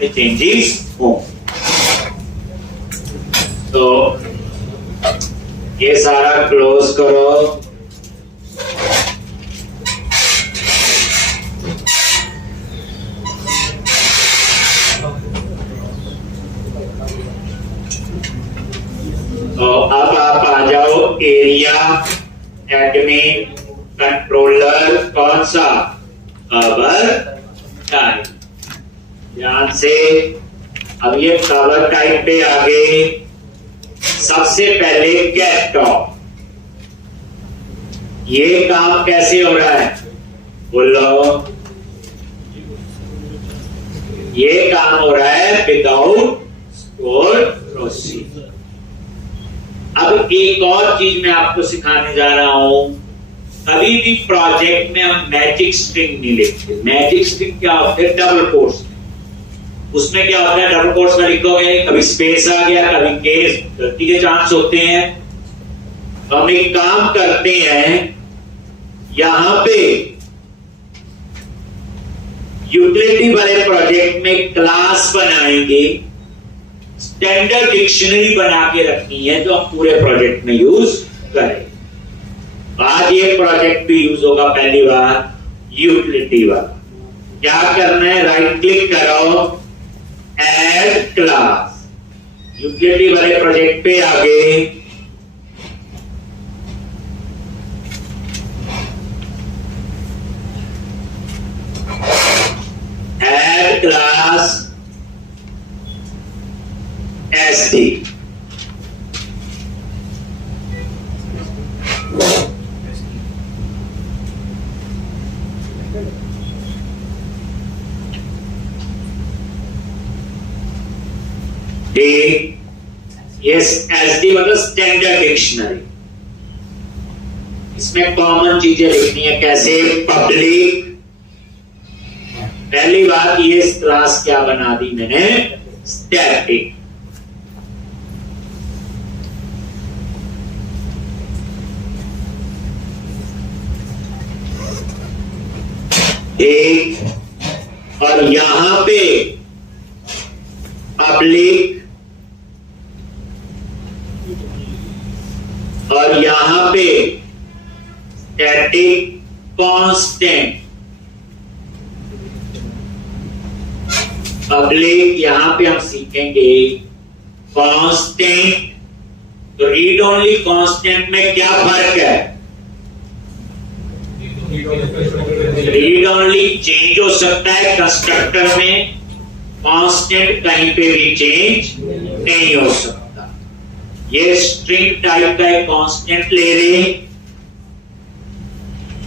में चेंजेस हो। तो ये सारा क्लोज करो। तो अब आप आ जाओ एरिया एडमिन कंट्रोलर कौन सा, कवर टाइप। ध्यान से, अब ये कवर टाइप पे आ गए। सबसे पहले गेट टॉप, ये काम कैसे हो रहा है बोलो? ये काम हो रहा है विदाउट स्टोर प्रोसीजर। अब एक और चीज मैं आपको सिखाने जा रहा हूं। कभी भी प्रोजेक्ट में हम मैजिक स्ट्रिंग नहीं लिखते। मैजिक स्ट्रिंग क्या होता है? Double quotes. उसमें क्या होता है? डबल कोट्स में लिखोगे, कभी स्पेस आ गया, कभी केस, गलती के चांस होते हैं। तो हम एक काम करते हैं, यहां पे यूटिलिटी वाले प्रोजेक्ट में क्लास बनाएंगे, स्टैंडर्ड डिक्शनरी बना के रखनी है जो हम पूरे प्रोजेक्ट में यूज करें। आज ये प्रोजेक्ट भी यूज होगा पहली बार यूटिलिटी वाला। क्या करना है? राइट क्लिक करो, ऐड क्लास। यूटिलिटी वाले प्रोजेक्ट पे आ गए। Add class SD। Yes, SD मतलब स्टैंडर्ड डिक्शनरी। इसमें कॉमन चीजें लिखनी है। कैसे? पब्लिक। पहली बात, ये क्लास क्या बना दी मैंने? स्टैटिक। एक, और यहां पे पब्लिक, और यहां पे स्टैटिक कांस्टेंट। पब्लिक, यहां पे हम सीखेंगे कांस्टेंट। तो रीड ओनली कांस्टेंट में क्या फर्क है? रीड ओनली चेंज हो सकता है कंस्ट्रक्टर में, कांस्टेंट कहीं पे भी चेंज नहीं हो सकता। ये स्ट्रिंग टाइप का एक कांस्टेंट ले रहे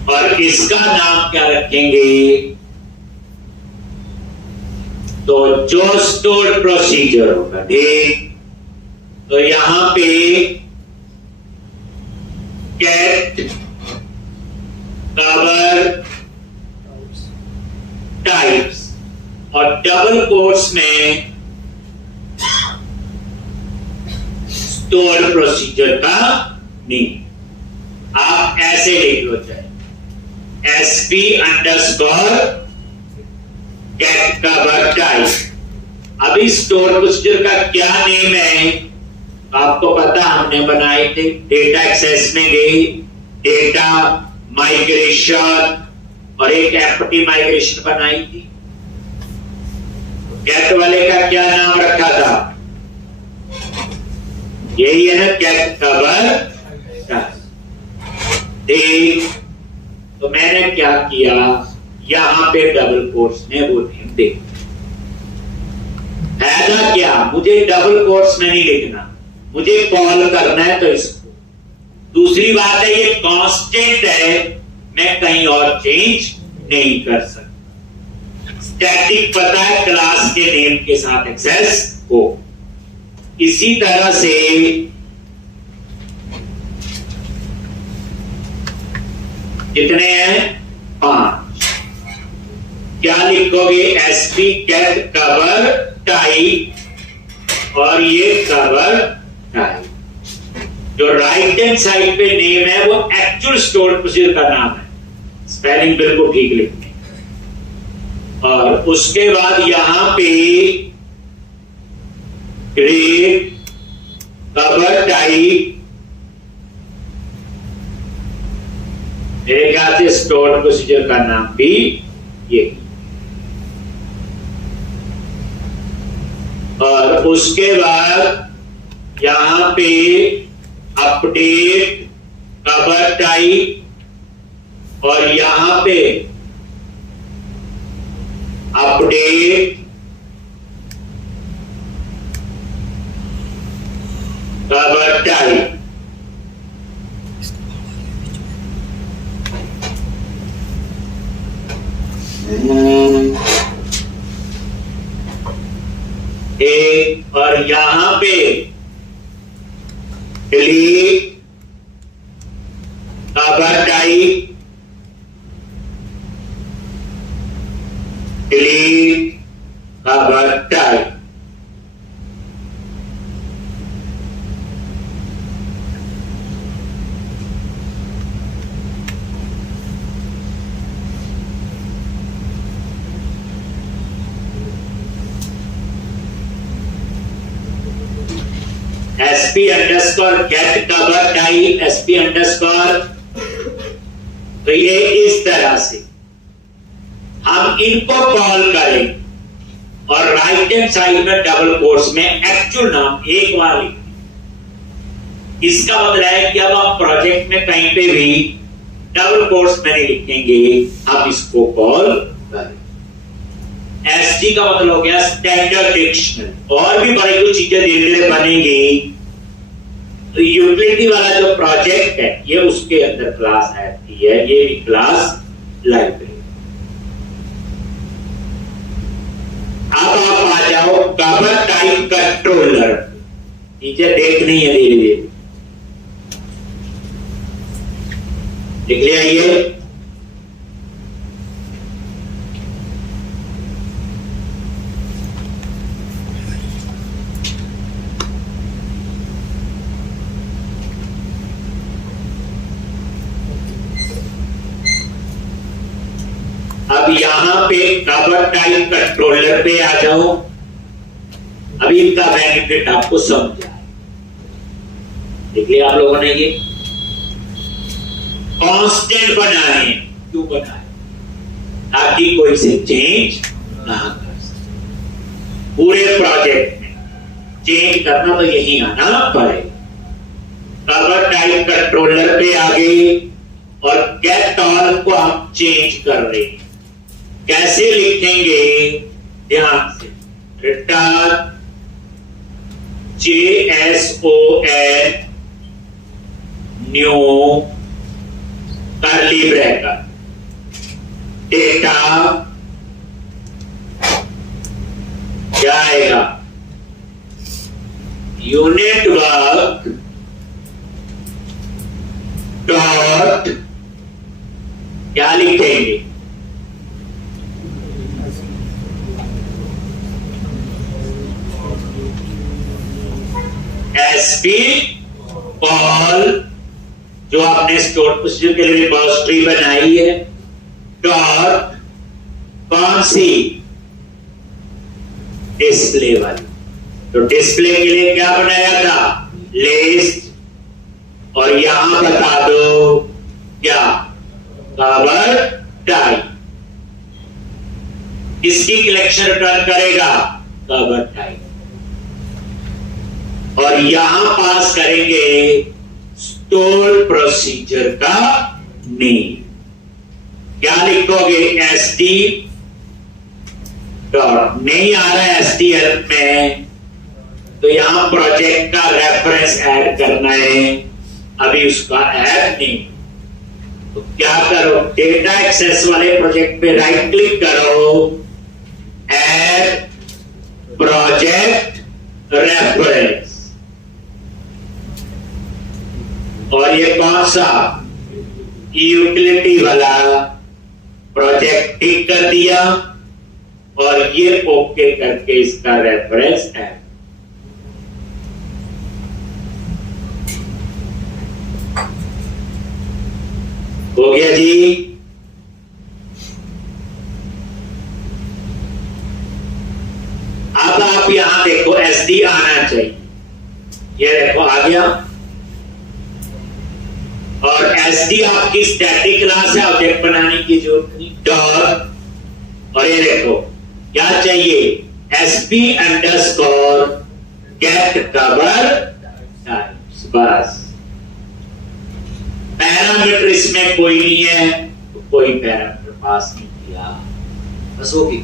और इसका नाम क्या रखेंगे? तो जो स्टोर प्रोसीजर होगा। ठीक, तो यहां पे गेट कवर टाइप्स और डबल कोट्स में स्टोर प्रोसीजर का नेम। आप ऐसे लिख लो, चाहे SP underscore get cover type. अभी स्टोर प्रोसीजर का क्या नेम है आपको पता? हमने बनाए थे, डेटा एक्सेस में गई, डेटा माइग्रेशन और एक एम्प्टी माइग्रेशन बनाई थी। गेट वाले का क्या नाम रखा था? यही है ना, गेट कवर। ठीक, तो मैंने क्या किया, यहां पे डबल कोट्स में वो नेम दे। ऐसा क्या, मुझे डबल कोट्स में नहीं लिखना, मुझे कॉल करना है तो इसको। दूसरी बात है, ये कांस्टेंट है, मैं कहीं और चेंज नहीं कर सकता। स्टैटिक पता है क्लास के नेम के साथ एक्सेस हो। इसी तरह से कितने हैं? 5। क्या लिखोगे? SP गेट कवर टाइप और ये कवर टाइप। जो राइट हैंड साइड पे नेम है वो एक्चुअल स्टोर प्रोसीजर का नाम है, स्पेलिंग बिल्कुल ठीक लिखनी। और उसके बाद यहां पे क्रिएट कवर टाइप, मेरे ख्याल से स्टोर प्रोसीजर का नाम भी ये, और उसके बाद यहां पे अपडेट कवर टाइप, और यहां पे अपडेट कवर टाइप। एक, और यहां पे delete cover type, delete cover type. SP underscore get cover type, SP underscore, तो ये इस तरह से हम इनको कॉल करें, और राइट हैंड साइड में डबल कोट्स में एक्चुअल नाम एक बार लिखें। इसका मतलब है कि अब आप प्रोजेक्ट में कहीं पे भी डबल कोट्स में नहीं लिखेंगे, आप इसको कॉल करें। एसटी का मतलब हो गया स्टैंडर्ड डिक्शनरी। और भी बड़ी कुछ चीजें धीरे धीरे बनेंगी, तो यूटिलिटी वाला जो प्रोजेक्ट है ये उसके अंदर क्लास आती है, ये भी क्लास लाइब्रेरी। अब आप आ जाओ कवर टाइप कंट्रोलर, नीचे देखनी है धीरे धीरे, लिख लिया ये। अब यहां पे कवर टाइप कंट्रोलर पे आ जाओ। अभी इनका बेनिफिट आपको समझा, देख लिया आप लोगों ने। ये कांस्टेंट बनाए, क्यों बनाए? ताकि कोई से चेंज ना कर सके। पूरे प्रोजेक्ट में चेंज करना तो यही आना पड़ेगा। कवर टाइप कंट्रोलर पे आ गए, और गेट ऑल को हम चेंज कर रहे हैं। कैसे लिखेंगे? ध्यान से, return JSON new curly bracket data क्या आएगा? यूनिट वर्क डॉट क्या लिखेंगे? एसपी कॉल, जो आपने स्टोर प्रोसीजर के लिए रिपोजिटरी बनाई है, डॉट कौन सी? डिस्प्ले वाली। तो डिस्प्ले के लिए क्या बनाया था? लिस्ट, और यहां बता दो क्या? Cover type. इसकी कलेक्शन रिटर्न करेगा कवर टाइप, और यहां पास करेंगे स्टोर प्रोसीजर का नेम। क्या लिखोगे? एसटी डॉट, नहीं आ रहा है एसटीएल में, तो यहां प्रोजेक्ट का रेफरेंस ऐड करना है, अभी उसका ऐड नहीं। तो क्या करो? डेटा एक्सेस वाले प्रोजेक्ट पे राइट क्लिक करो, ऐड प्रोजेक्ट रेफरेंस, और ये कौन सा? यूटिलिटी वाला प्रोजेक्ट टिक कर दिया, और ये ओके करके इसका रेफरेंस है। हो गया जी। अब आप यहां देखो SD आना चाहिए, ये देखो आ गया। और SD आपकी स्टैटिक क्लास है, ऑब्जेक्ट बनाने की जरूरत नहीं। डॉट और ये देखो क्या चाहिए, SP underscore get cover types, बस। पैरामीटर इसमें कोई नहीं है, तो कोई पैरामीटर पास नहीं किया, बस हो गई।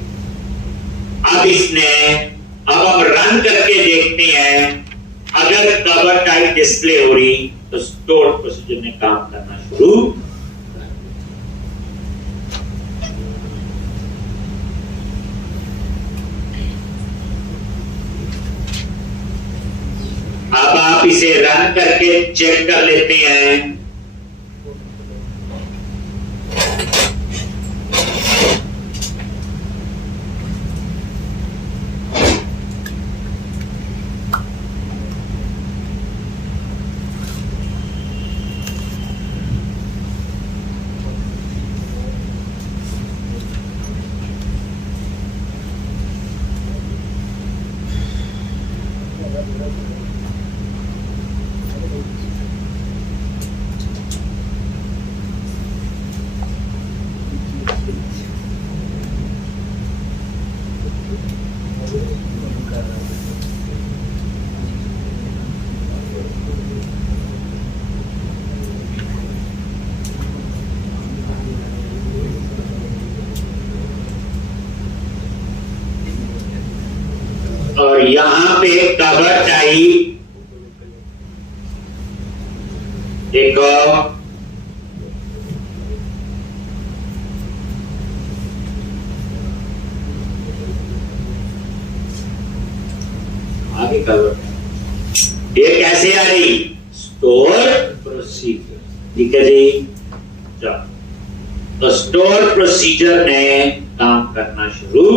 अब अब हम रन करके देखते हैं, अगर कवर टाइप डिस्प्ले हो रही तो स्टोर प्रोसीजर ने काम करना शुरू। अब आप इसे रन करके चेक कर लेते हैं। और यहां पे कवर टाइप देखो, आगे कवर ये कैसे आ रही, स्टोर प्रोसीजर, ठीक है जी। तो स्टोर प्रोसीजर ने काम करना शुरू।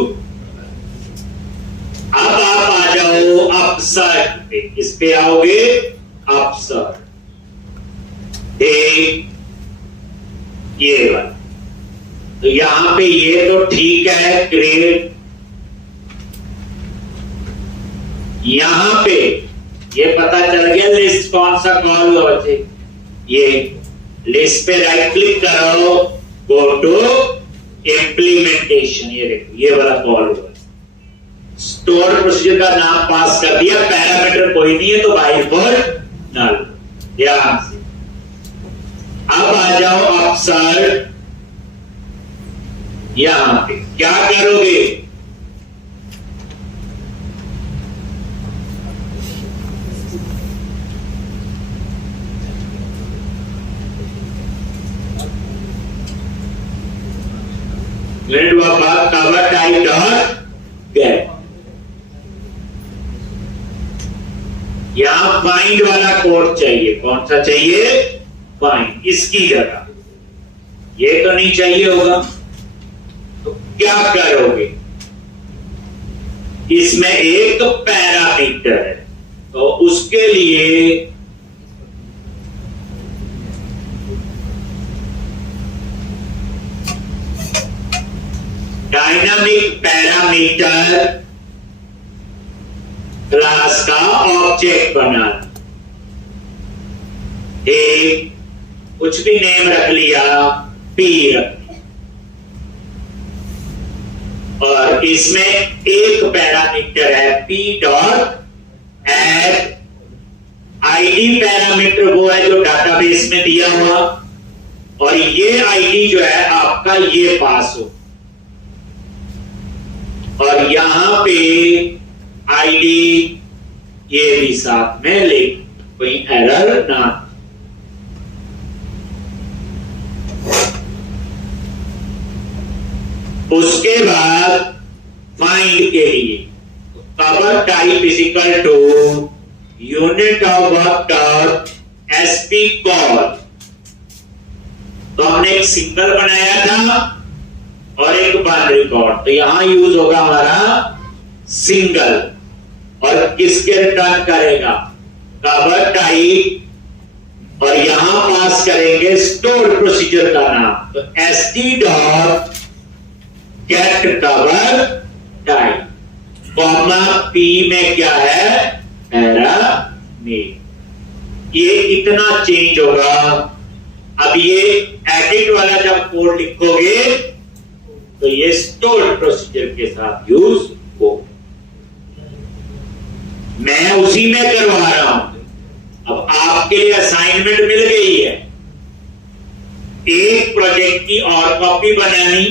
अब आप आ जाओ अपसर्ट पे, किस पे आओगे, अपसर्ट, ये वाला। तो यहां पे ये तो ठीक है, क्रिएट। यहां पे ये पता चल गया लिस्ट कौन सा कॉल हुआ बच्चे, ये लिस्ट पे राइट क्लिक करो, गो टू इम्प्लीमेंटेशन, ये देखो ये वाला कॉल हुआ। स्टोर प्रोसीजर का नाम पास कर दिया, पैरामीटर कोई नहीं है तो बाय डिफॉल्ट नल। ध्यान से अब आ जाओ अपसर्ट, यहां पे क्या करोगे, कवर टाइप डॉट गेट। यहां फाइंड वाला कोड चाहिए, कौन सा चाहिए, फाइंड, इसकी जगह ये तो नहीं चाहिए होगा, तो क्या करोगे, इसमें एक तो पैरामीटर है, तो उसके लिए डायनामिक पैरामीटर क्लास का ऑब्जेक्ट बनाना, एक कुछ भी नेम रख लिया, P रख लिया, और इसमें एक पैरामीटर है P dot ad ID. Parameter वो है जो डाटाबेस में दिया हुआ, और ये आईडी जो है आपका ये पास हो, और यहां पे आईडी ये भी साथ में ले, कोई एरर ना। उसके बाद फाइंड के लिए cover type is equal to unit of work dot SP call. तो हमने एक सिंगल बनाया था और एक बाइनरी रिकॉर्ड, तो यहां यूज होगा हमारा सिंगल, और किसके रिटर्न करेगा, कवर टाइप, और यहां पास करेंगे स्टोर प्रोसीजर का नाम, तो ST dot gate cover type. Comma P में क्या है, पैरामीटर। ये इतना चेंज होगा। अब ये एडिट वाला जब कोड लिखोगे तो ये स्टोर प्रोसीजर के साथ यूज हो। मैं उसी में करवा रहा हूं। अब आपके लिए असाइनमेंट मिल गई है, एक प्रोजेक्ट की और कॉपी बनानी,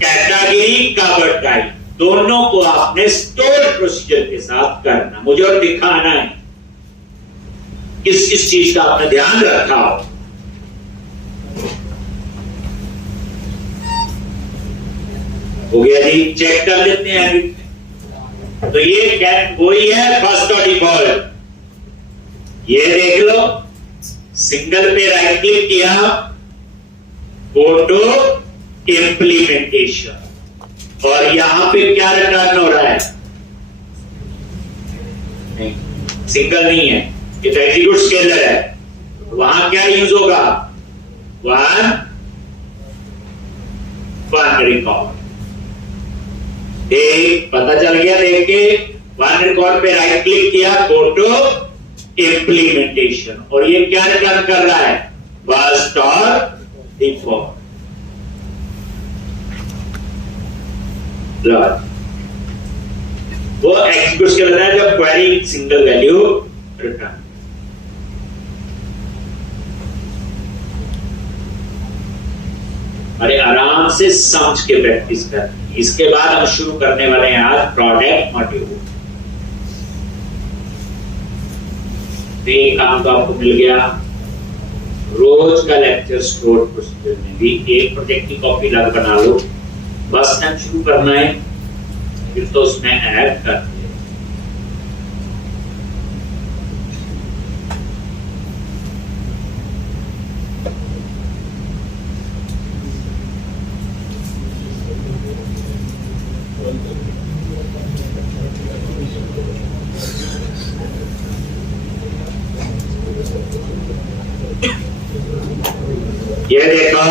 कैटेगरी कवर टाइप दोनों को आपने स्टोर प्रोसीजर के साथ करना। मुझे और दिखाना है किस किस चीज का आपने ध्यान रखा हो। हो गया जी, चेक कर लेते हैं अभी। तो ये वही है फर्स्ट और डिफॉल्ट। ये देख लो, सिंगल पे राइट क्लिक किया, फोटो इंप्लीमेंटेशन, और यहां पे क्या रिटर्न हो रहा है, नहीं सिंगल नहीं है, ये तो एग्जीक्यूट स्केलर है। वहां क्या यूज होगा, वन रिकॉर्ड। पता चल गया, देख के वन रिकॉर्ड पे राइट क्लिक किया, फोटो इंप्लीमेंटेशन, और ये क्या रिटर्न कर रहा है, फर्स्ट और डिफॉल्ट। वो एग्जीक्यूट स्केलर है जब क्वेरी सिंगल वैल्यू रिटर्न। अरे आराम से समझ के प्रैक्टिस कर। इसके बाद हम शुरू करने वाले हैं आज प्रोडक्ट मॉड्यूल। एक काम तो आपको मिल गया, रोज का लेक्चर स्टोर प्रोसीजर में भी एक प्रोजेक्ट की कॉपी अलग बना लो, बस टाइम शुरू करना है, फिर तो उसमें ऐड कर दे। ये देखो,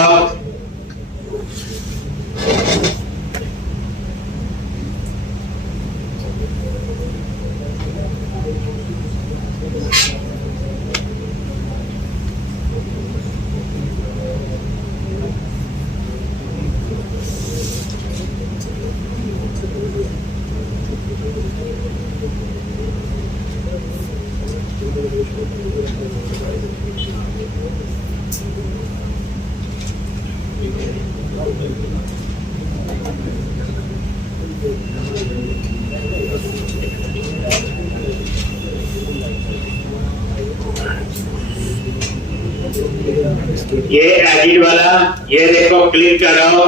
ये एडिट वाला, ये देखो क्लिक करो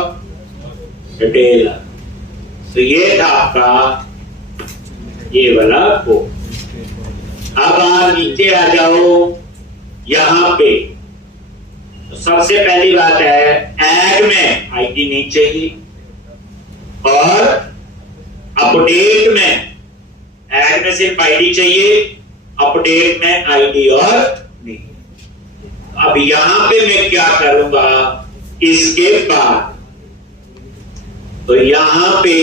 डिटेल, तो ये था आपका ये वाला कोड। अब आप नीचे आ जाओ, यहां पे तो सबसे पहली बात है, ऐड में आईडी नहीं चाहिए, और अपडेट में, ऐड में सिर्फ आईडी चाहिए, अपडेट में आईडी और नहीं। अब यहां पे मैं क्या करूंगा, इसके बाद तो यहां पे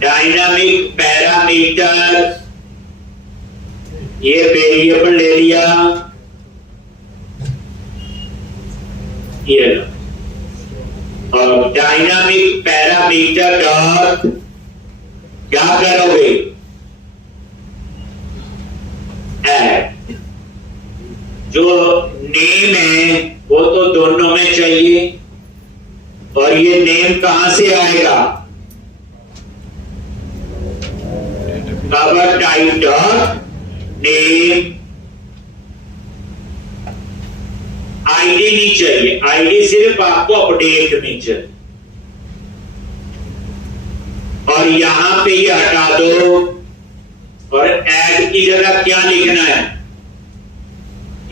डायनामिक पैरामीटर, ये वेरिएबल ले लिया, ये लो, और डायनामिक पैरामीटर डॉट क्या करोगे, ऐड। जो नेम है वो तो दोनों में चाहिए, और ये नेम कहां से आएगा, cover type dot name. ID नहीं चाहिए, आईडी सिर्फ आपको अपडेट में चाहिए, और यहां पे ये हटा दो, और ऐड की जगह क्या लिखना है,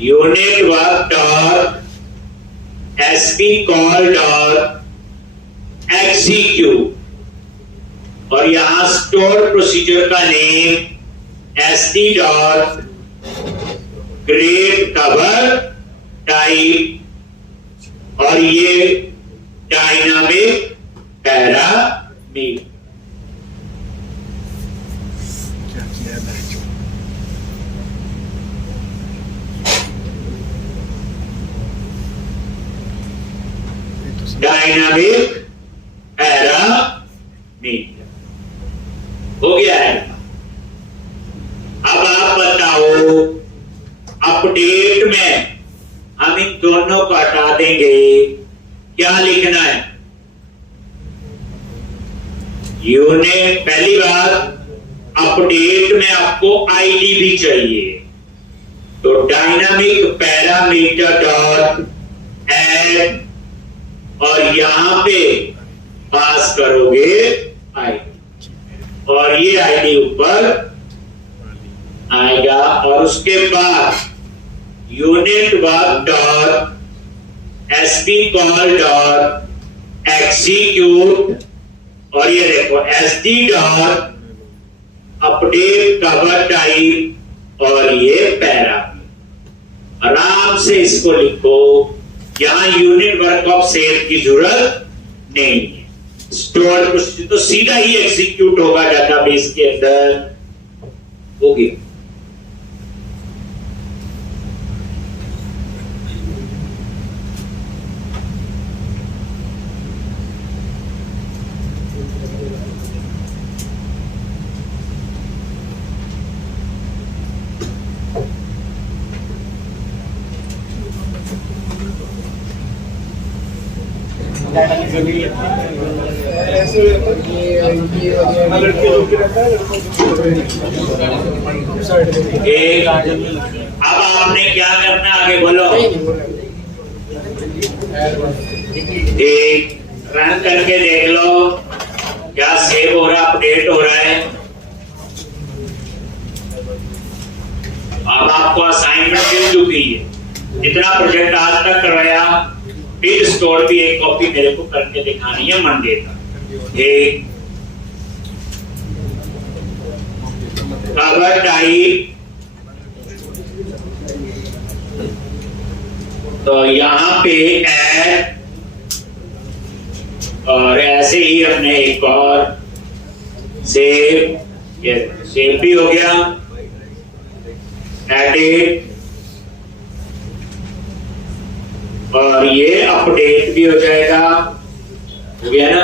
unit work dot SP call dot execute, और यहां स्टोर प्रोसीजर का name ST dot grade cover type, और ये डायनामिक पैरामीटर। डायनामिक पैरामीटर हो गया है। अब आप बताओ, अपडेट में हम इन दोनों को हटा देंगे, क्या लिखना है? यूनिट, पहली बात अपडेट में आपको आईडी भी चाहिए, तो डायनामिक पैरामीटर डॉट ऐड और यहां पे पास करोगे आईडी, और ये आईडी ऊपर आएगा। और उसके बाद unit work dot SP call dot execute, और ये देखो SD dot update cover type, और ये पैरामीटर। आराम से इसको लिखो, यहां यूनिट वर्क ऑफ सेल की जरूरत नहीं है। स्टोर तो सीधा ही एग्जीक्यूट होगा डेटाबेस के अंदर, हो गया। अब आपने क्या करना है, आगे बोलो। एक रन करके देख लो क्या सेव हो रहा, अपडेट हो रहा है। अब आपको असाइनमेंट मिल चुकी है, जितना प्रोजेक्ट आज तक करवाया, फिर स्टोर भी एक कॉपी मेरे को करके दिखानी है मंडे तक। एक कवर टाइप, तो यहां पे ऐड, और ऐसे ही हमने एक और सेव, ये सेव भी हो गया, एडिट, और ये अपडेट भी हो जाएगा, हो गया ना।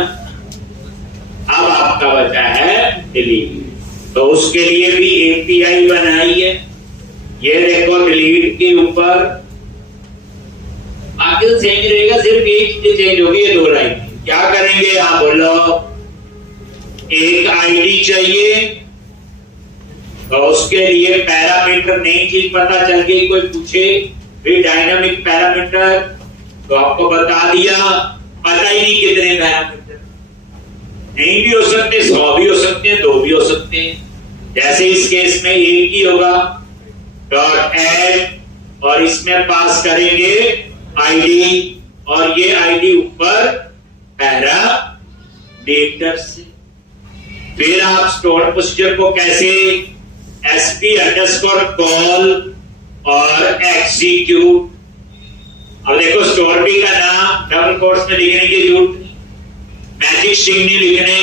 अब आपका बचा है डिलीट, तो उसके लिए भी एपीआई बनाई है। ये देखो डिलीट के ऊपर आगे तो सेम ही रहेगा, सिर्फ एक चीज चेंज होगी, ये 2 लाइन। क्या करेंगे यहां बोलो, एक आईडी चाहिए, तो उसके लिए पैरामीटर नई चीज पता चल गई, कोई पूछे भी डायनामिक पैरामीटर, तो आपको बता दिया, पता ही नहीं कितने पैरामीटर, नहीं भी हो सकते, 100 भी हो सकते हैं, 2 भी हो सकते हैं। जैसे इस केस में एक ही होगा, डॉट ऐड, और इसमें पास करेंगे आईडी, और ये आईडी ऊपर पैरामीटर से। फिर आप स्टोर प्रोसीजर को कैसे, एसपी अंडरस्कोर कॉल और एग्जीक्यूट। अब देखो स्टोर पी का नाम डबल कोट्स में लिखने की जरूरत नहीं, मैजिक स्ट्रिंग नहीं लिखने,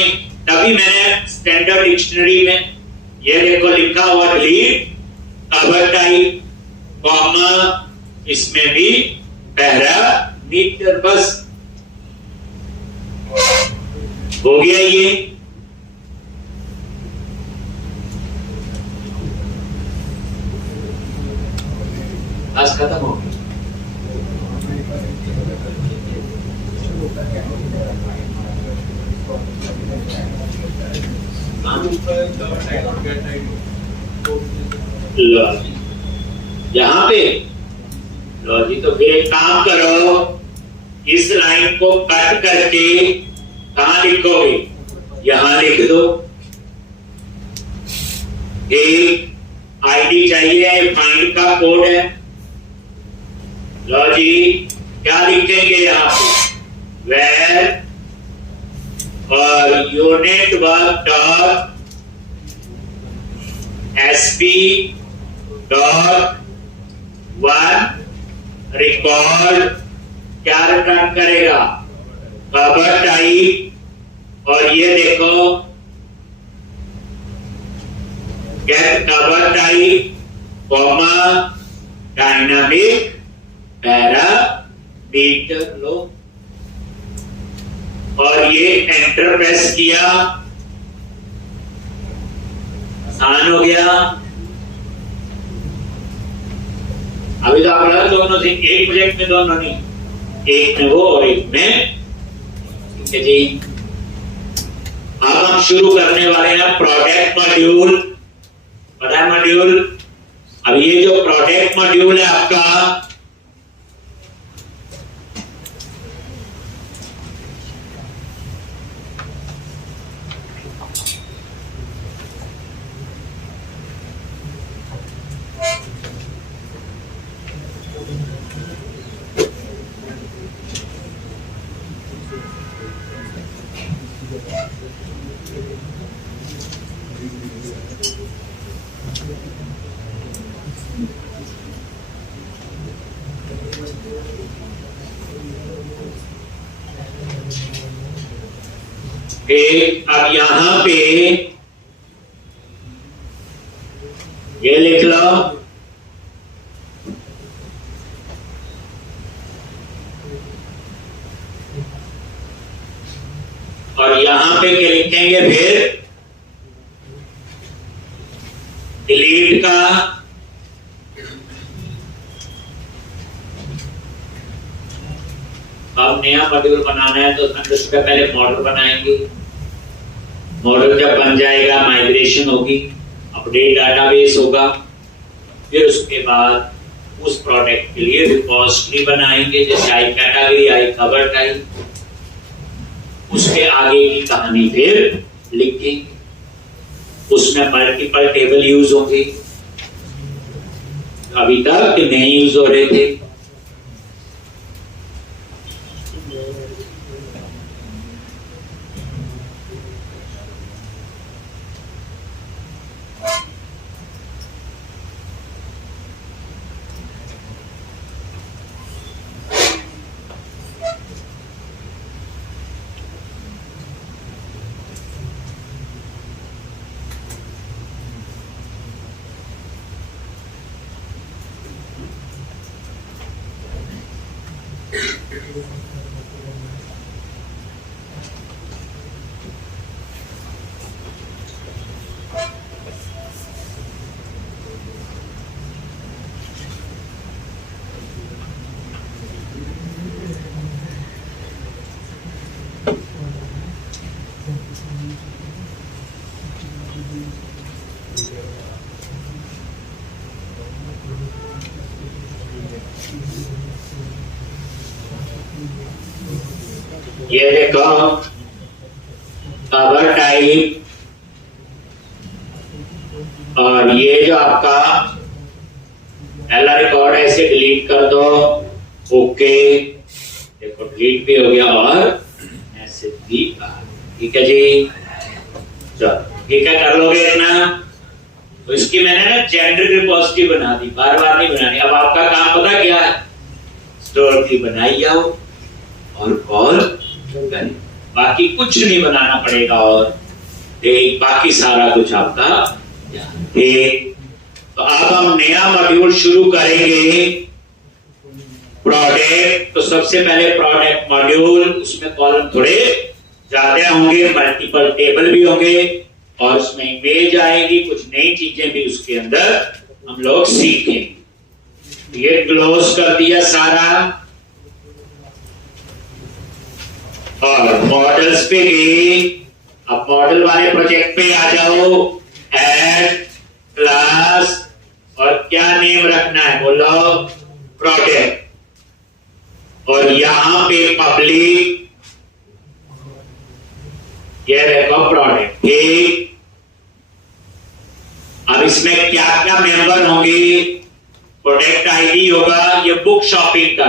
तभी मैंने स्टैंडर्ड डिक्शनरी में ये देखो लिखा हुआ डिलीट कवर टाइप, कॉमा, इसमें भी पैरामीटर, बस हो गया ये। आज खत्म हो गया। यहां पे लो जी, तो फिर एक काम करो, इस लाइन को कट करके कहां लिखोगे, यहां लिख दो। एक आईडी चाहिए, फाइंड का कोड है, लो जी क्या लिखेंगे यहां पे, वेर और unit work dot SP dot 1 record, क्या रिटर्न करेगा, कवर टाइप, और ये देखो get cover type comma dynamic parameter लो, और ये एंटर प्रेस किया, आसान हो गया। अभी तो आप लगा दोनों से एक प्रोजेक्ट में, दोनों नहीं, एक में वो और एक में, ठीक है जी। अब हम शुरू करने वाले हैं प्रोडक्ट मॉड्यूल। पता है मॉड्यूल? अब ये जो प्रोडक्ट मॉड्यूल है आपका, अब यहां पे ये लिख लो, और यहां पे क्या लिखेंगे फिर? डिलीट का अब नया मॉड्यूल बनाना है तो उससे पहले मॉडल बनाएंगे। मॉडल जब बन जाएगा, माइग्रेशन होगी, अपडेट डाटाबेस होगा, फिर उसके बाद उस प्रोडक्ट के लिए रिपोजिटरी बनाएंगे, जैसे I category, I cover type, उसके आगे की कहानी फिर लिखेंगे। उसमें मल्टीपल टेबल यूज होंगे, अभी तक नहीं यूज हो रहे थे। ये देखो कवर टाइप, और ये जो आपका पहला रिकॉर्ड है इसे डिलीट कर दो। ओके, देखो डिलीट भी हो गया और मैसेज भी आ गया। ठीक है जी, चलो ठीक है, कर लोगे इतना। तो इसकी मैंने ना जेनरिक रिपोजिटरी बना दी, बार बार नहीं बनानी। अब आपका काम पता क्या है? स्टोर की बनाई जाओ और कॉल करें, बाकी कुछ नहीं बनाना पड़ेगा। और बाकी सारा कुछ आपका ठीक। तो अब हम नया मॉड्यूल शुरू करेंगे, प्रोडक्ट। तो सबसे पहले प्रोडक्ट मॉड्यूल, उसमें कॉलम थोड़े ज्यादा होंगे, मल्टीपल टेबल भी होंगे, और उसमें इमेज आएगी, कुछ नई चीजें भी उसके अंदर हम लोग सीखेंगे। ये क्लोज कर दिया सारा, और मॉडल्स पे गए। अब मॉडल वाले प्रोजेक्ट पे आ जाओ। ऐड क्लास, और क्या नेम रखना है बोलो? प्रोडक्ट। और यहां पे पब्लिक, ये देखो प्रोडक्ट। ठीक, अब इसमें क्या क्या मेंबर होंगे? प्रोडक्ट आईडी होगा, ये बुक शॉपिंग का,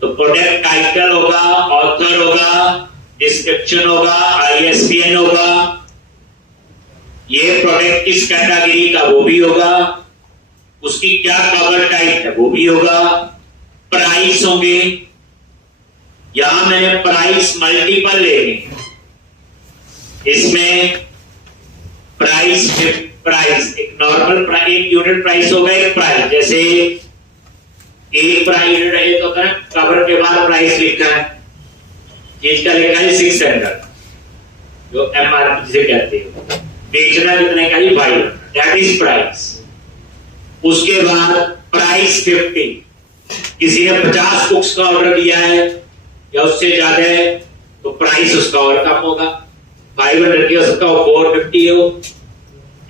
तो प्रोडक्ट टाइटल होगा, ऑथर होगा, डिस्क्रिप्शन होगा, आईएसबीएन होगा, ये प्रोडक्ट किस कैटेगरी का वो भी होगा, उसकी क्या कवर टाइप है वो भी होगा, प्राइस होंगे। यहां मैंने प्राइस मल्टीपल लेने, इसमें प्राइस एक नॉर्मल प्राइस, एक यूनिट प्राइस होगा, एक प्राइस, जैसे एक प्राइस यूनिट है तो कवर के बाद प्राइस लिखा है, चीज का लिखा है 600, जो एमआरपी जिसे कहते हैं, बेचना कितने का ही 500, दैट इज प्राइस। उसके बाद प्राइस 50, किसी ने 50 बुक्स का ऑर्डर दिया है या उससे ज्यादा है तो प्राइस उसका और कम होगा, 500 की हो सकता हो 450 हो।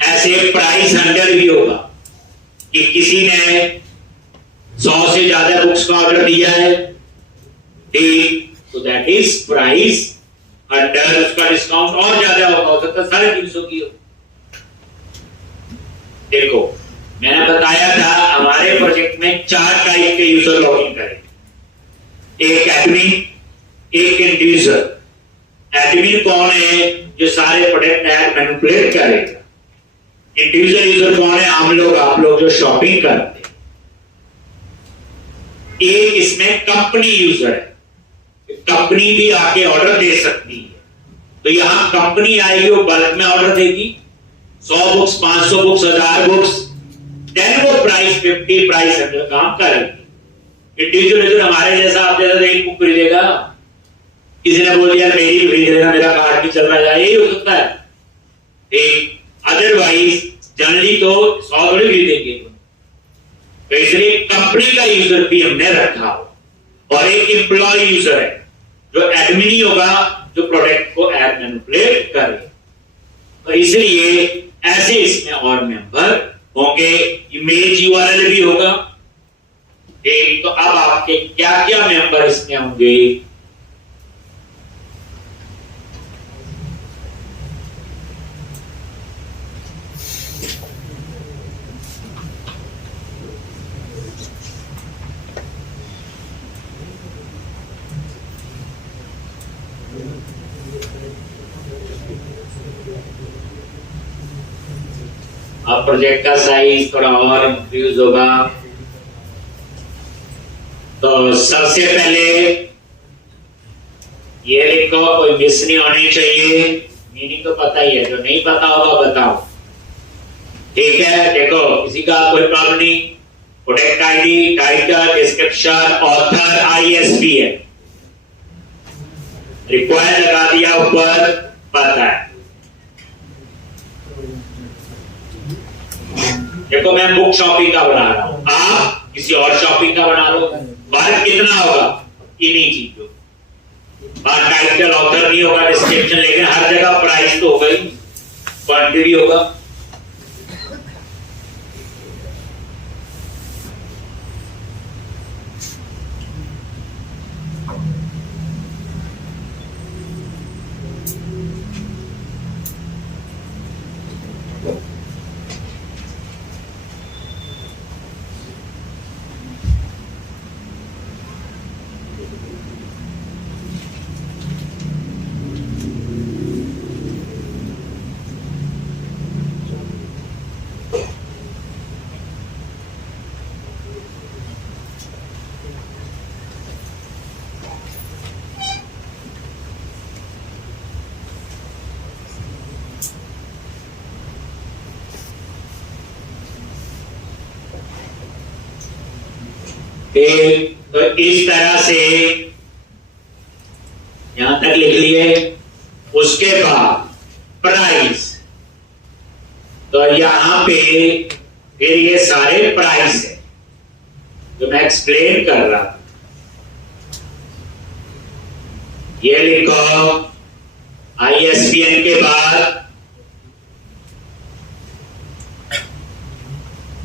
ऐसे प्राइस 100 भी होगा कि किसी ने 100 से ज्यादा बुक्स का ऑर्डर दिया है, ठीक, तो दैट इज प्राइस 100, उसका डिस्काउंट और ज्यादा होगा, हो सकता 350 की हो। देखो मैंने बताया था हमारे प्रोजेक्ट में 4 टाइप के यूजर लॉगिन करेंगे, एक एडमिन, एक इंडिविजुअल। एडमिन कौन है? जो सारे प्रोडक्ट ऐड मैनिपुलेट करेगा। इंडिविजुअल यूजर कौन है? हम लोग, आप लोग जो शॉपिंग करते हैं। एक इसमें कंपनी यूजर है, कंपनी भी आके ऑर्डर दे सकती है, तो यहां कंपनी आएगी, वो बल्क में ऑर्डर देगी, 100 बुक्स, 500 बुक्स, 1000 बुक्स, देन वो प्राइस 50, प्राइस 100 काम करेगी। इंडिविजुअल यूजर हमारे जैसा, आप जैसा एक बुक खरीदेगा, किसी ने बोल दिया मेरी खरीद लेना, मेरा कार्ड नहीं चल रहा है, यही हो सकता है, ठीक। अदरवाइज जनरली तो 100 थोड़ी खरीदेंगे, तो इसलिए कंपनी का यूजर भी हमने रखा हो। और एक एम्प्लॉय यूजर है जो एडमिन ही होगा, जो प्रोडक्ट को ऐड मैनिपुलेट करे, तो इसलिए ऐसे इसमें और मेंबर होंगे। इमेज यूआरएल भी होगा, ठीक। तो अब आपके क्या क्या मेंबर इसमें होंगे? अब प्रोजेक्ट का साइज थोड़ा और इंक्रीज होगा, तो सबसे पहले ये लिखो, कोई मिस नहीं होनी चाहिए, मीनिंग तो पता ही है, जो नहीं पता होगा बताओ, ठीक है। देखो किसी का कोई प्रॉब्लम नहीं, product ID, title, description, author, ISBN, require लगा दिया ऊपर, पता है। देखो मैं बुक शॉपिंग का बना रहा हूं, आप किसी और शॉपिंग का बना लो, फर्क कितना होगा? इन्हीं चीजों, टाइटल, ऑथर नहीं होगा, डिस्क्रिप्शन, लेकिन हर जगह प्राइस तो होगा ही, क्वांटिटी होगा। तो इस तरह से यहां तक लिख लिए। उसके बाद प्राइस, तो यहां पे फिर ये सारे प्राइस है जो मैं एक्सप्लेन कर रहा हूं। ये लिखो ISBN के बाद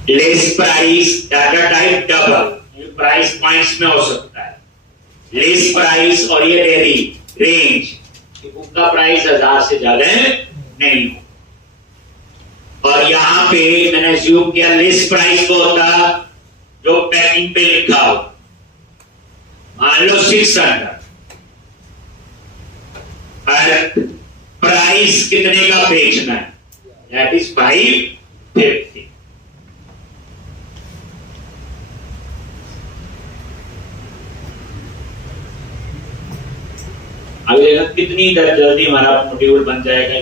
list price, data type double, price points में हो सकता है, लिस्ट प्राइस, और ये डेली रेंज, बुक का प्राइस 1000 से ज्यादा नहीं हो। और यहां पे मैंने अज्यूम किया लिस्ट प्राइस को होता जो पैकिंग पे लिखा हो, मान लो 600, पर प्राइस कितने का बेचना है, दैट इज 550। अभी देखा कितनी जल्दी हमारा मॉड्यूल बन जाएगा।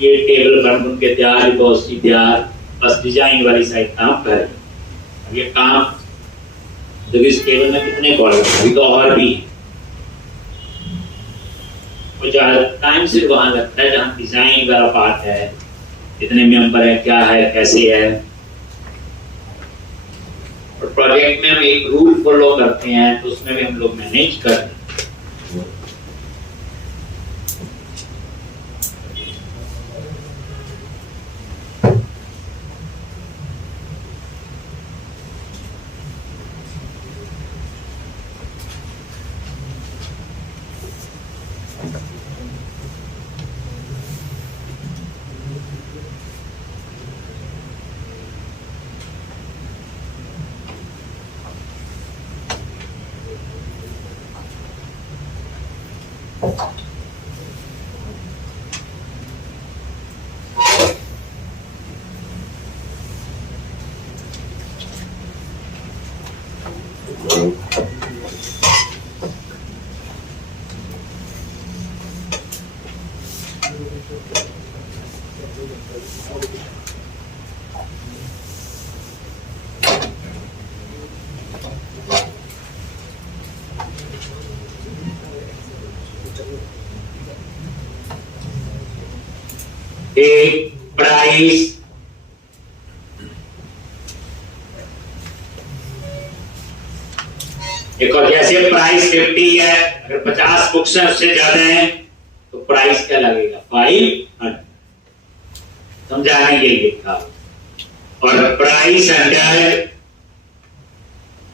ये टेबल बन के तैयार, रिपोजिटरी तैयार, बस डिजाइन वाली साइड काम कर। अब ये काम जब इस टेबल में कितने कॉलम, अभी तो और भी और ज्यादा टाइम सिर्फ वहां लगता है जहां डिजाइन वाला पार्ट है, कितने मेंबर है, क्या है, कैसे है। और प्रोजेक्ट में हम एक रूल फॉलो करते हैं तो उसमें भी हम लोग मैनेज करते हैं। एक प्राइस, एक और जैसे प्राइस 50 है, अगर 50 बुक्स है उससे ज्यादा है तो प्राइस क्या लगेगा 500, समझाने के लिए था। और प्राइस 100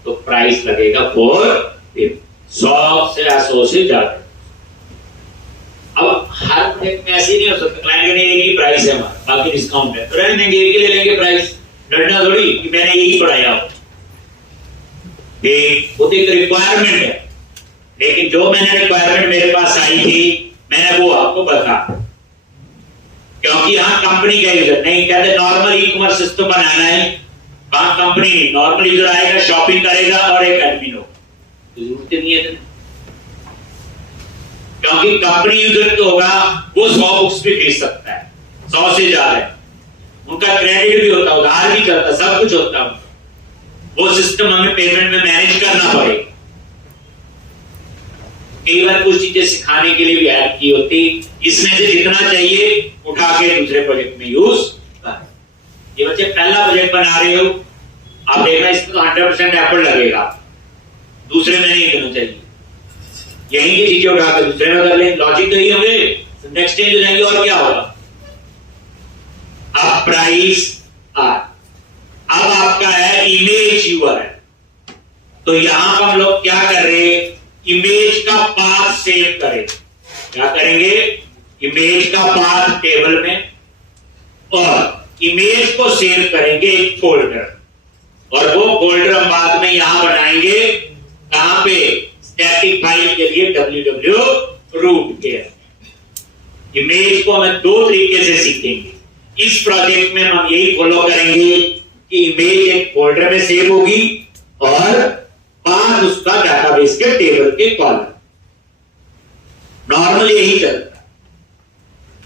तो प्राइस लगेगा 450, 100 से या 100 से ज्यादा। अब हर प्रोजेक्ट में ऐसे नहीं हो सकता क्लाइंट ने एक ही प्राइस है हमारा, बाकी डिस्काउंट है तो रहने देंगे, एक ही ले लेंगे प्राइस। डरना थोड़ी कि मैंने यही पढ़ाया हो, वो तो एक रिक्वायरमेंट है, लेकिन जो मैंने रिक्वायरमेंट मेरे पास आई थी मैंने वो आपको बता, क्योंकि यहाँ कंपनी का यूजर नहीं कहते नॉर्मल ई कॉमर्स सिस्टम बनाना है, वहां कंपनी नॉर्मल यूजर आएगा, शॉपिंग करेगा और एक एडमिन हो, जरूरत नहीं है। क्योंकि कंपनी यूजर तो होगा वो 100 बुक्स भी भेज सकता है, 100 से ज्यादा है, उनका क्रेडिट भी होता है, उधार भी करता है, सब कुछ होता है। वो सिस्टम हमें पेमेंट में मैनेज करना पड़ेगा। कई बार कुछ चीजें सिखाने के लिए भी ऐड की होती, इसमें से जितना चाहिए उठा के दूसरे प्रोजेक्ट में यूज कर। ये बच्चे पहला प्रोजेक्ट बना रहे हो, आप देखना इसमें तो 100% एफर्ट लगेगा, दूसरे में नहीं देना चाहिए। यहीं की चीजें उठा के दूसरे में कर लें, लॉजिक तो यही होंगे, नेक्स्ट चेंज हो जाएंगे और क्या होगा। अब प्राइस आर, अब आपका है इमेज यूआरएल, तो यहां पर हम लोग क्या कर रहे हैं, इमेज का पाथ सेव करें। क्या करेंगे, इमेज का पाथ टेबल में और इमेज को सेव करेंगे एक फोल्डर, और वो फोल्डर हम बाद में यहां बनाएंगे, कहां पे, स्टैटिक फाइल के लिए www रूट के। इमेज को हम दो तरीके से सीखेंगे, इस प्रोजेक्ट में हम यही फॉलो करेंगे कि इमेज एक फोल्डर में सेव होगी और पाथ उसका डाटाबेस के टेबल के कॉलम, नॉर्मल यही चलता है।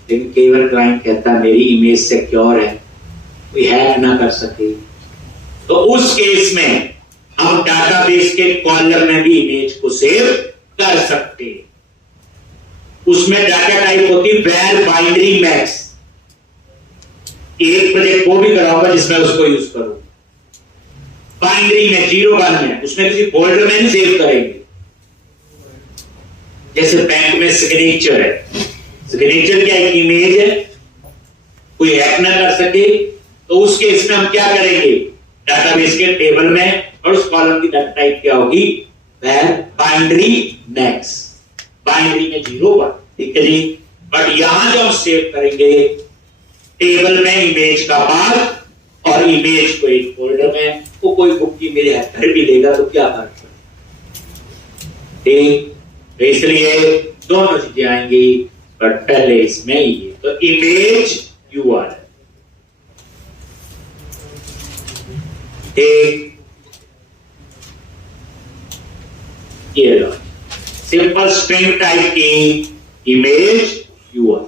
लेकिन कई बार क्लाइंट कहता है मेरी इमेज सिक्योर है, कोई हैक ना कर सके, तो उस केस में हम डाटाबेस के कॉलम में भी इमेज को सेव कर सकते हैं। उसमें डाटा टाइप होती है वेर बाइनरी मैक्स, एक प्रोजेक्ट वो भी कराऊंगा जिसमें उसको यूज करूं। बाइनरी में 0 में उसमें किसी फोल्डर में नहीं सेव करेंगे, जैसे बैंक में सिग्नेचर है, सिग्नेचर क्या एक इमेज है, कोई हैक ना कर सके, तो उस केस में हम क्या करेंगे, डाटाबेस के टेबल में, और उस कॉलम की डाटा टाइप क्या होगी, वेर बाइनरी मैक्स, बाइनरी में 0 ठीक है जी। बट यहां जो हम सेव करेंगे टेबल में इमेज का पाथ और इमेज को एक फोल्डर में, वो कोई बुक की मेरे हैकर भी लेगा तो क्या फर्क पड़ेगा, ठीक। तो इसलिए दोनों चीजें आएंगी, बट पहले इसमें ये तो इमेज यूआरएल, ठीक, ये लो सिंपल स्ट्रिंग टाइप की इमेज यूआर।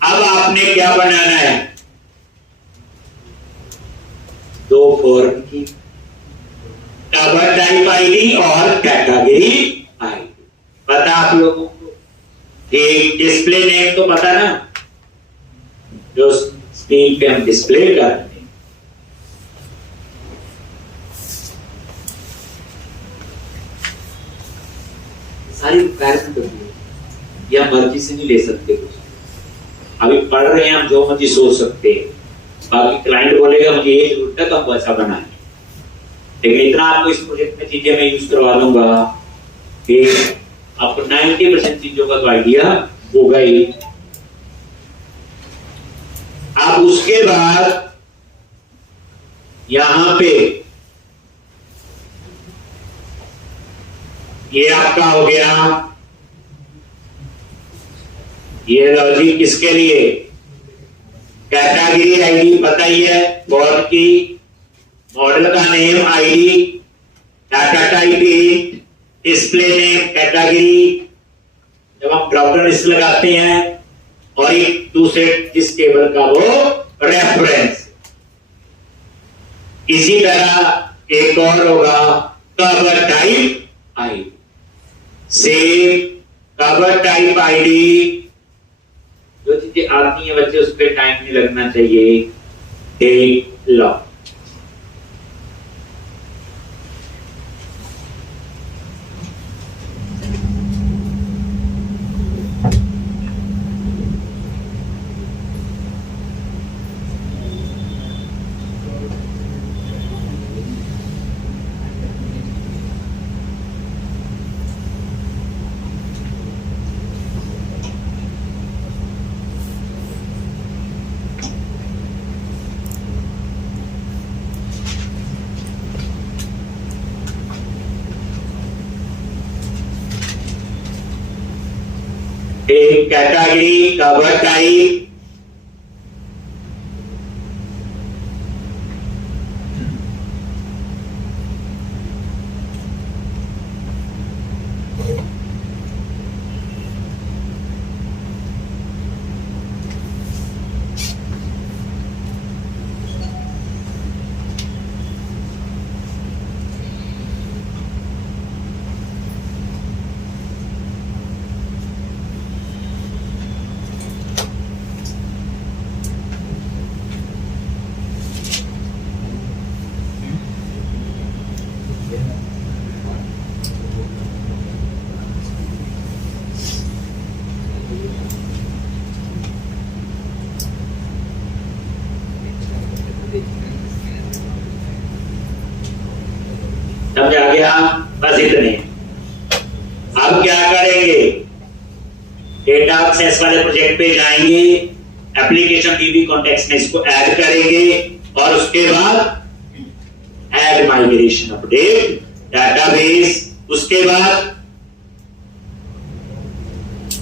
अब आपने क्या बनाना है, दो फॉर्म की, कवर टाइप आईडी और कैटेगरी आईडी। पता आप लोगों को, एक डिस्प्ले नेम तो पता ना, जो स्क्रीन पे हम डिस्प्ले करते हैं। सारी रिक्वायरमेंट होती है, या मर्जी से नहीं ले सकते कुछ। अभी पढ़ रहे हैं हम, जो मर्जी सोच सकते हैं। बाकी क्लाइंट बोलेगा मुझे ये जरूरत है तो हम वैसा बनाएं, लेकिन इतना आपको इस प्रोजेक्ट में चीजें मैं यूज करवा दूंगा कि आपको 90% चीजों का तो आइडिया होगा ही। अब उसके बाद यहां पे ये आपका हो गया, ये लॉजिक किसके लिए, कैटेगरी आईडी पता ही है, बोर्ड की, मॉडल का name ID, data type display name category. जब हम ड्रॉपडाउन लिस्ट लगाते हैं और एक दूसरे जिस टेबल का वो रेफरेंस। इसी तरह एक और होगा cover type ID, same cover type ID. जो चीजें आती हैं बच्चे उस पर टाइम नहीं लगना चाहिए, टेक लॉ। एक कैटेगरी कवर टाइप, समझ आ गया? बस इतने। अब क्या करेंगे, डेटा एक्सेस वाले प्रोजेक्ट पे जाएंगे, एप्लीकेशन डीबी कॉन्टेक्स्ट में इसको ऐड करेंगे और उसके बाद ऐड माइग्रेशन अपडेट डेटाबेस। उसके बाद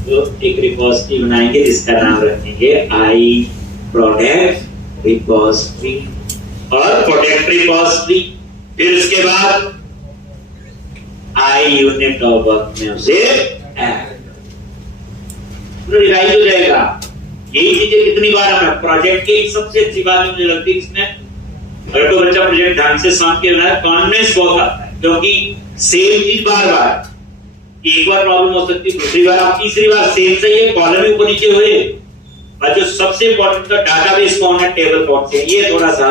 तो एक रिपोजिटरी बनाएंगे जिसका नाम रखेंगे आई प्रोडक्ट रिपोजिटरी और प्रोडक्ट रिपोजिटरी। फिर उसके बाद आई यूनिट ऑफ वर्क में उसे ऐड रिवाइज हो जाएगा। यही चीजें कितनी बार हमें प्रोजेक्ट की सबसे अच्छी बात मुझे लगती है इसमें, अगर कोई बच्चा प्रोजेक्ट ढंग से समझ के बनाए कॉन्फिडेंस बहुत आता है, क्योंकि सेम चीज बार बार, एक बार प्रॉब्लम हो सकती है, दूसरी बार आप तीसरी बार सेम से ये कॉलम ही ऊपर नीचे हुए, और जो सबसे इंपॉर्टेंट तो डाटाबेस कौन है, टेबल कौन से, ये थोड़ा सा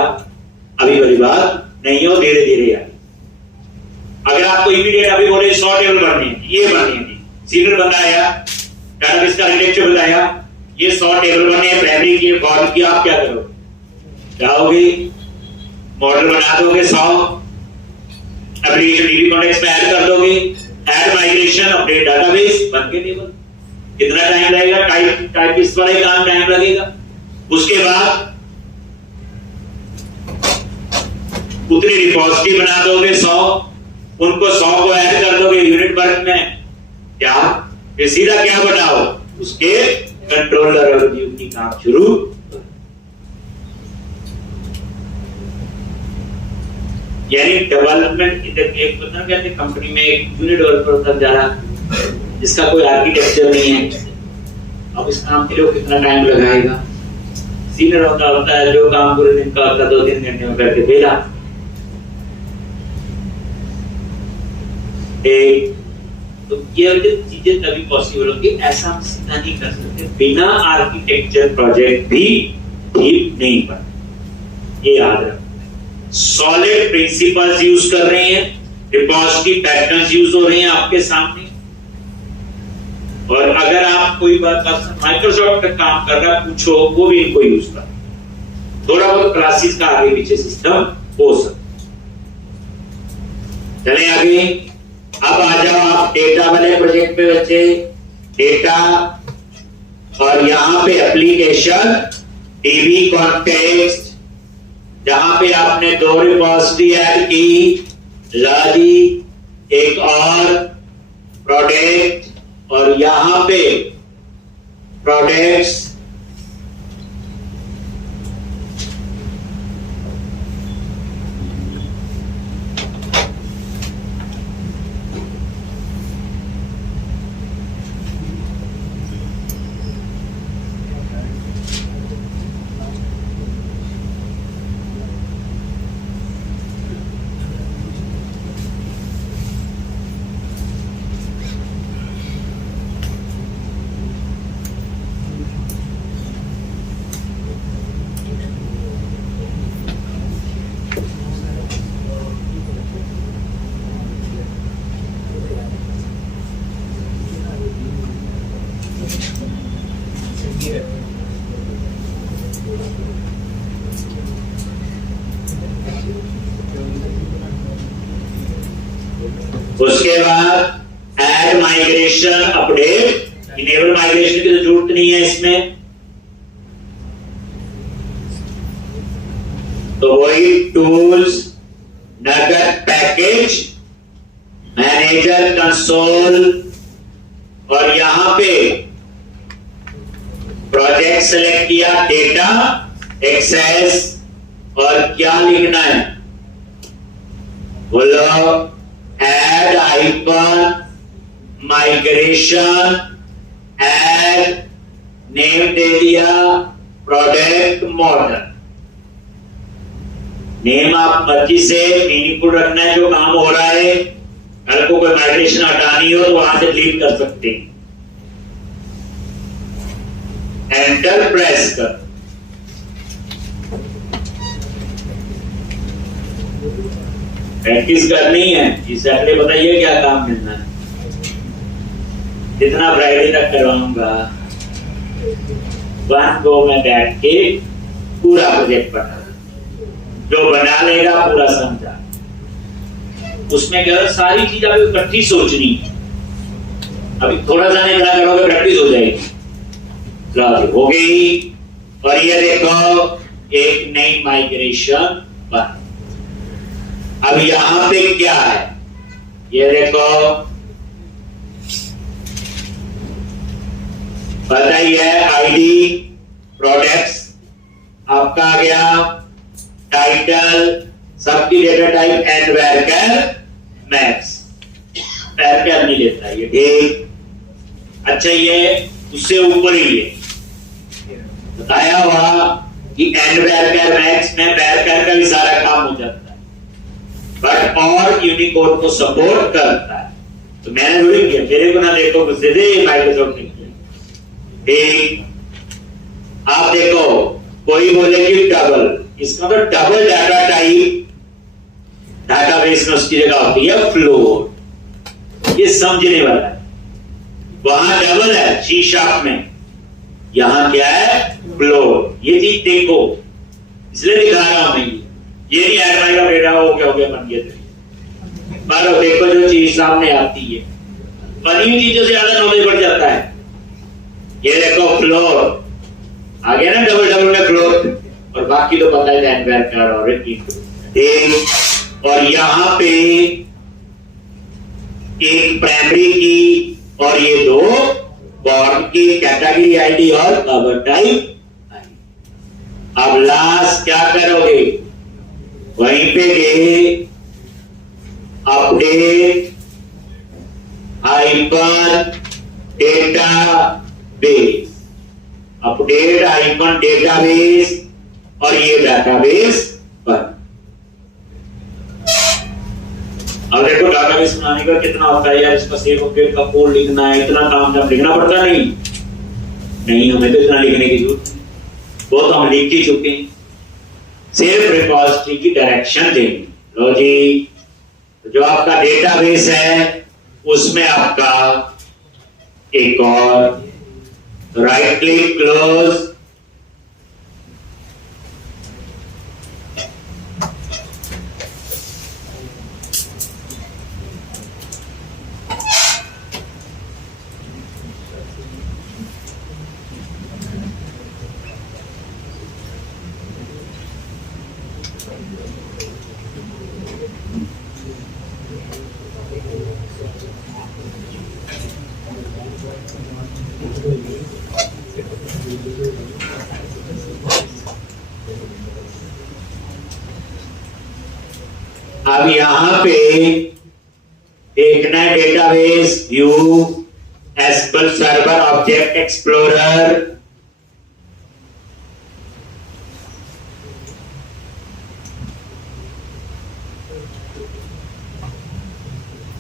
अभी वाली बात नहीं हो, धीरे धीरे यार। अगर आपको इमीडिएट अभी बोले 100 टेबल बनने हैं, ये बनने हैं, सीनियर बंदा आया डाटाबेस का आर्किटेक्चर बताया, ये 100 टेबल बने हैं, प्राइमरी की फॉर्म की, आप क्या करोगे, जाओगे मॉडल बना दोगे 100, एप्लीकेशन डीबी कॉन्टेक्स्ट में ऐड कर दोगे, ऐड माइग्रेशन अपडेट डाटाबेस बन के टेबल। कितना टाइम लगेगा, टाइपिस्ट वाला ही काम टाइम लगेगा। उसके बाद उतनी रिपोजिटरी बना दोगे 100, उनको 100 को ऐड कर दोगे यूनिट वर्क में, क्या फिर सीधा क्या बनाओ, उसके कंट्रोलर और व्यू की काम शुरू। यानी डेवलपमेंट एक कहते कंपनी में एक जूनियर डेवलपर तक जा रहा, जिसका कोई आर्किटेक्चर नहीं है, अब इस काम के लिए कितना टाइम लगाएगा। सीनियर होता है जो काम पूरे दिन का होता है 2-3 घंटे में करके बेला। तो ये चीजें तभी पॉसिबल होगी, ऐसा हम सीधा नहीं कर सकते। बिना आर्किटेक्चर प्रोजेक्ट भी ठीक नहीं बनता, ये याद रखना। सॉलिड प्रिंसिपल्स यूज कर रहे हैं, रिपोजिटरी पैटर्न्स यूज हो रहे हैं आपके सामने। और अगर आप कोई बात माइक्रोसॉफ्ट का काम कर रहा है, पूछो, वो भी इनको यूज कर। थोड़ा बहुत क्लासेस का आगे पीछे सिस्टम हो सकता। चले आगे, अब आ जाओ आप डेटा वाले प्रोजेक्ट पे बच्चे। डेटा और यहां पे एप्लीकेशन डीबी कॉन्टेक्स्ट, जहां पे आपने 2 रिपोजिटरी ऐड की, लादी एक और प्रोडक्ट, और यहां पे प्रोडक्ट्स उसके बाद add migration update, enable migration की तो जरूरत नहीं है इसमें। तो वही टूल्स, नगद पैकेज, मैनेजर कंसोल, और यहां पे प्रोजेक्ट सेलेक्ट किया, डेटा एक्सेस, और क्या लिखना है बोलो, add icon, migration, add name दे दिया, प्रोडक्ट मॉडल। नेम आप मर्जी से मीनिंगफुल रखना है जो काम हो रहा है। कल को कोई माइग्रेशन हटानी हो तो वहां से डिलीट कर सकते हैं। एंटर प्रेस कर, प्रैक्टिस करनी है। इस सैटरडे बताइए क्या काम मिलना है, जितना फ्राइडे तक करवाऊंगा, 1 गो में बैठ के पूरा प्रोजेक्ट बना, जो बना लेगा पूरा समझा। उसमें क्या सारी चीज अभी इकट्ठी सोचनी है, अभी थोड़ा सा नहीं करोगे प्रैक्टिस हो जाएगी। हो गई। और ये देखो एक नई माइग्रेशन बन। अब यहां पे क्या है ये देखो, पता ही है, आईडी, प्रोडक्ट्स आपका आ गया, टाइटल, सबकी डेटा टाइप एंड वेरकर मैक्स, वेरकर नहीं लेता ये, ठीक। अच्छा ये उससे ऊपर ही है बताया हुआ कि एंड वेरकर मैक्स में वेरकर का भी सारा काम हो जाता है, बट और यूनिकोड को सपोर्ट करता है। तो मैंने थोड़ी किया, मेरे को ना देखो गुस्से दे माइक्रोसॉफ्ट ने किया, ठीक। आप देखो कोई बोले कि डबल, इसका तो डबल डाटा टाइप डाटाबेस में उसकी जगह होती है फ्लोट, ये समझने वाला है। वहां डबल है सी शार्प में, यहां क्या है फ्लोट। ये चीज देखो, इसलिए दिखा रहा हूं मैं, ये नहीं आएगा बेटा हो गया बन गया। पर देखो जो चीज सामने आती है, बनी हुई चीजों से ज्यादा नॉलेज बढ़ जाता है। ये देखो फ्लोट आ गया ना, डबल डबल में फ्लोट, और बाकी तो पता है एनवायरमेंट और एक। और यहां पे एक प्राइमरी की और ये 2 बॉर्ड की कैटेगरी आईडी और कवर टाइप। अब लास्ट क्या करोगे, वहीं पे गए update icon database, update icon database, और ये डेटाबेस पर। अब देखो डेटाबेस बनाने का कितना होता है यार, इसका सेव अपडेट का कोड लिखना है, इतना काम जब लिखना पड़ता नहीं, हमें तो इतना लिखने की जरूरत नहीं, वो तो हम लिख ही चुके हैं। सिर्फ रिपॉजिटरी की डायरेक्शन देंगे। लो जी, जो आपका डेटाबेस है उसमें आपका एक और राइट क्लिक क्लोज, अब यहां पे देखना है database view, SQL server, object explorer,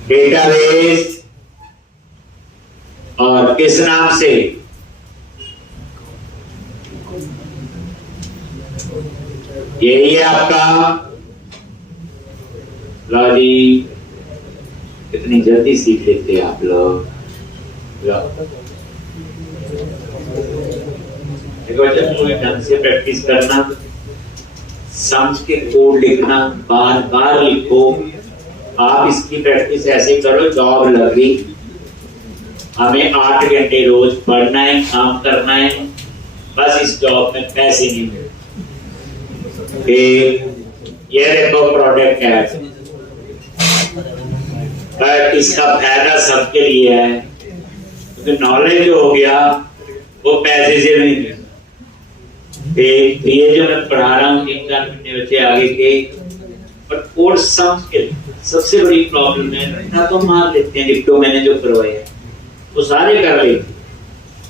database, और किस नाम से, यही है आपका। लो जी, कितनी जल्दी सीख लेते हैं आप लोग। देखो जब पूरे ढंग से प्रैक्टिस करना, समझ के कोड लिखना, बार बार लिखो। आप इसकी प्रैक्टिस ऐसे करो, जॉब लगी, हमें 8 घंटे रोज पढ़ना है, काम करना है, बस इस जॉब में पैसे नहीं मिलते। ये देखो प्रोडक्ट है, पर इसका फायदा सबके लिए है, क्योंकि नॉलेज जो हो गया वो पैसे से नहीं मिलता। ये जो मैं पढ़ा रहा हूँ 3-4 महीने बच्चे आगे के, पर कोर्स समझ के, सबसे बड़ी प्रॉब्लम है तो मार लेते हैं, लिखो मैंने जो करवाया वो सारे कर लेते।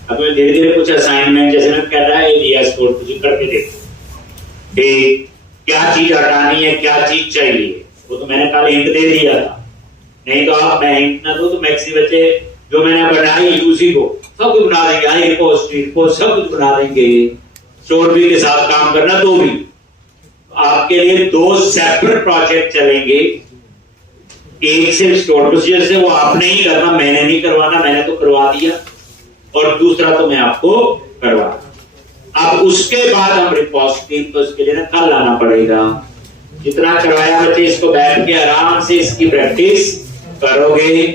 अब मैं धीरे धीरे कुछ असाइनमेंट, जैसे मैं कह रहा है दिया स्कोर कुछ करके देखो, क्या चीज हटानी है, क्या चीज चाहिए, वो तो मैंने कल हिंट दे दिया था। नहीं तो आप मैं हिंट ना दो तो मैक्सी बच्चे जो मैंने बनाई यूसी को सब कुछ बना देंगे, आई रिपोस्ट को सब कुछ बना देंगे। स्टोर भी के साथ काम करना तो भी आपके लिए 2 सेपरेट प्रोजेक्ट चलेंगे। एक सिर्फ स्टोर प्रोसीजर से, वो आपने ही करना, मैंने नहीं करवाना, मैंने तो करवा दिया, और दूसरा तो मैं आपको करवा। अब उसके बाद हम रिपोजिटरी तो उसके लिए ना कल लाना पड़ेगा। जितना करवाया बच्चे इसको बैठ के आराम से इसकी प्रैक्टिस करोगे